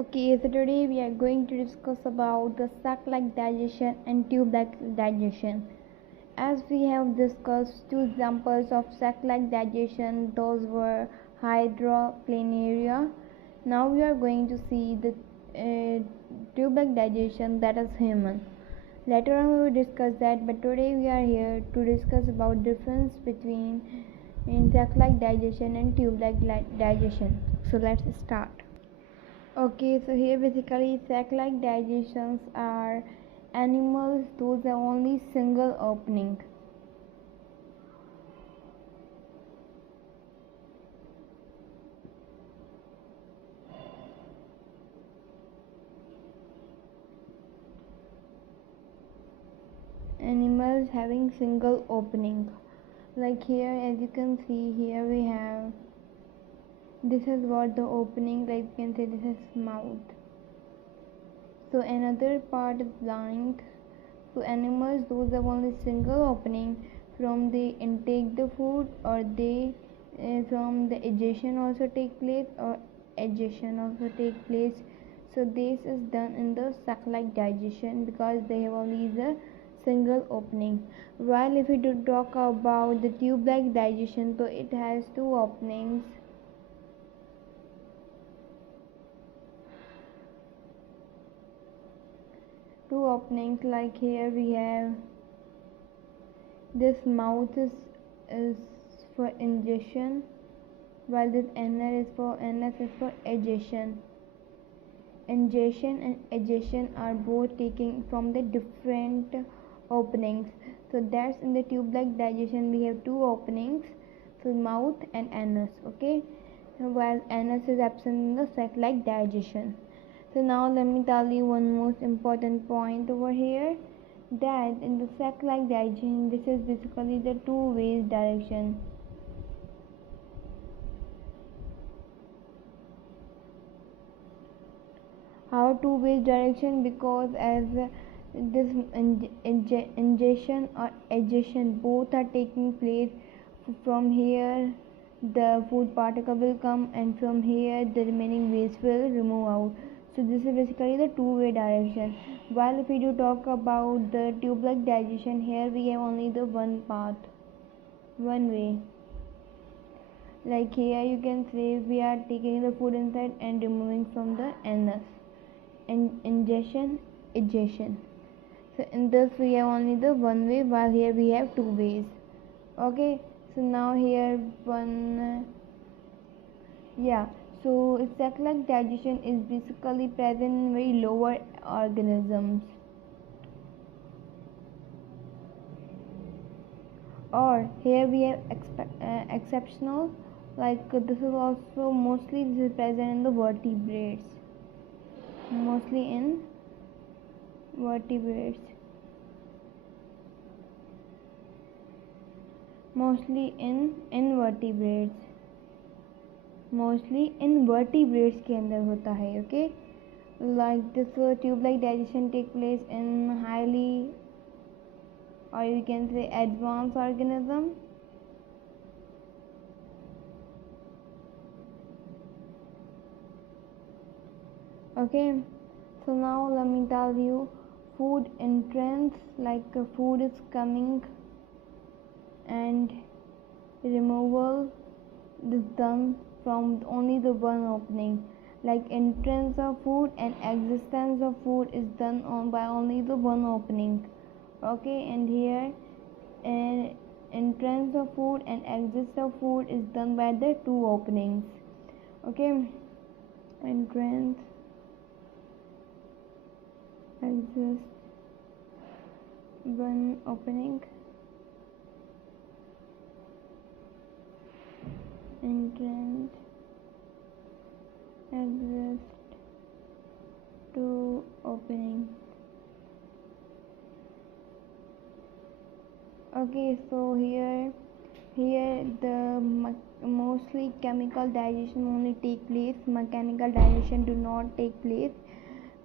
Okay, so today we are going to discuss about the sac-like digestion and tube-like digestion. As we have discussed two examples of sac-like digestion, those were hydroplanaria. Now we are going to see the tube-like digestion, that is human. Later on we will discuss that, but today we are here to discuss about difference between sac-like digestion and tube-like digestion. So let's start. Okay, so here basically sac-like digestions are animals those have only single opening. Animals having single opening. Like here, as you can see, here we have, this is what the opening, like you can say this is mouth. So another part is blind. So animals those have only single opening, from they intake the food, or they from the egestion also take place, or egestion also take place. So this is done in the sac-like digestion because they have only the single opening. While if we do talk about the tube-like digestion, so it has two openings. Two openings, like here we have this mouth is for ingestion, while this anus is for egestion. Ingestion and egestion are both taking from the different openings. So that's in the tube-like digestion we have two openings, so mouth and anus. Okay, while anus is absent in the sac-like digestion. So now let me tell you one most important point over here, that in the sac-like digestion, this is basically the two ways direction. How two ways direction? Because as this ingestion or egestion both are taking place, from here the food particle will come, and from here the remaining waste will remove out. So this is basically the two-way direction. While if we do talk about the tube-like digestion, here we have only the one path, one way. Like here you can say we are taking the food inside and removing from the anus. Ingestion, egestion. So in this we have only the one way, while here we have two ways. Okay, so now here one so sac-like digestion is basically present in very lower organisms, or here we have exceptional, like this is also mostly this is present in the vertebrates, mostly in vertebrates, mostly in invertebrates, mostly invertebrates के अंदर होता है. Okay, like this tube like digestion take place in highly, or you can say advanced organism. Okay, so now let me tell you food entrance, like food is coming and removal is done from only the one opening, like entrance of food and existence of food is done by only the one opening. Okay, and here entrance of food and exit of food is done by the two openings. Okay, entrance, exit, one opening, entrance, exit, two openings. Okay, so here the mostly chemical digestion only take place, mechanical digestion do not take place,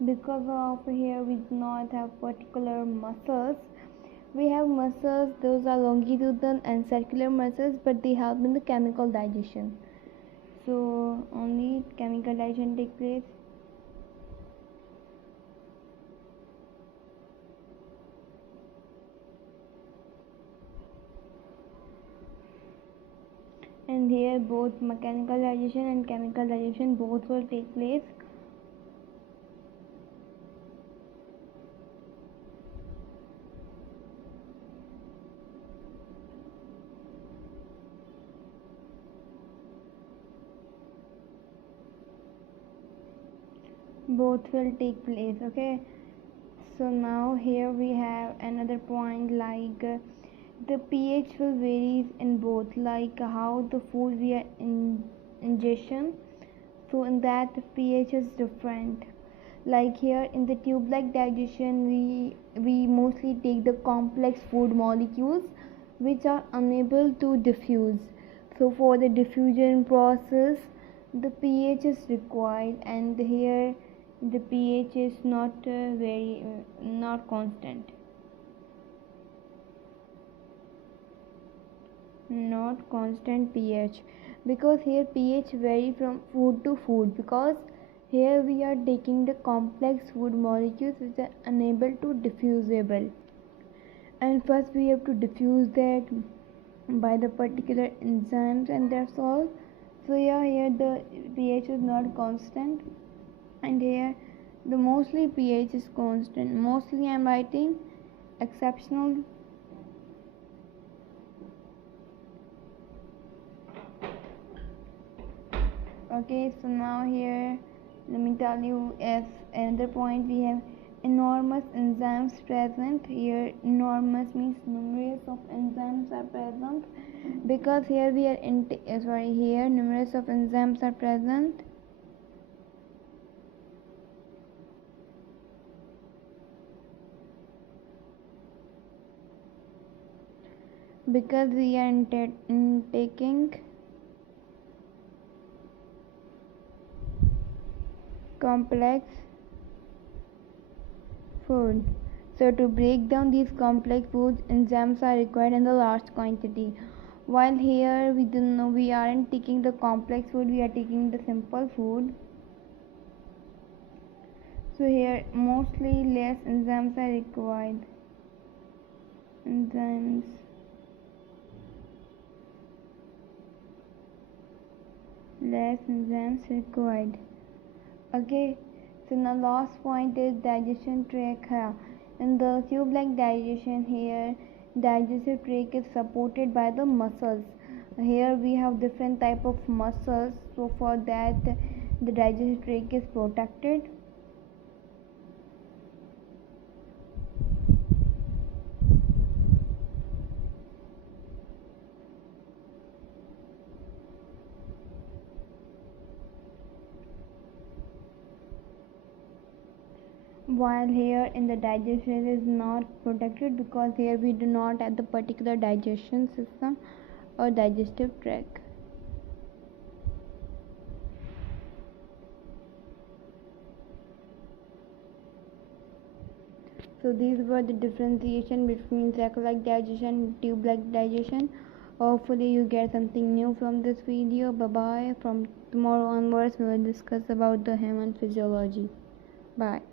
because of here we do not have particular muscles. We have muscles, those are longitudinal and circular muscles, but they help in the chemical digestion. So only chemical digestion take place. here both mechanical digestion and chemical digestion both will take place. Both will take place. Okay, so now here we have another point, like the pH will vary in both, like how the food we are ingestion, so in that the pH is different. Like here in the tube like digestion we mostly take the complex food molecules which are unable to diffuse. So for the diffusion process the pH is required, and here the pH is not constant, pH, because here pH vary from food to food, because here we are taking the complex food molecules which are unable to diffusible, and first we have to diffuse that by the particular enzymes, and that's all. So yeah, here the pH is not constant, and here the mostly pH is constant. Mostly I'm writing exceptional. Okay, so now here let me tell you, as another point we have enormous enzymes present. Here enormous means numerous of enzymes are present, because here we are here numerous of enzymes are present because we are taking complex food. So to break down these complex foods, enzymes are required in the large quantity. While here we aren't taking the complex food, we are taking the simple food. So here mostly less enzymes are required. Less enzymes required. Okay, so now last point is digestion tract. In the tube like digestion, here digestive tract is supported by the muscles. Here we have different type of muscles, so for that the digestive tract is protected. While here in the digestion is not protected, because here we do not have the particular digestion system or digestive tract. So these were the differentiation between sac-like digestion and tube-like digestion. Hopefully you get something new from this video. Bye bye. From tomorrow onwards we will discuss about the human physiology. Bye.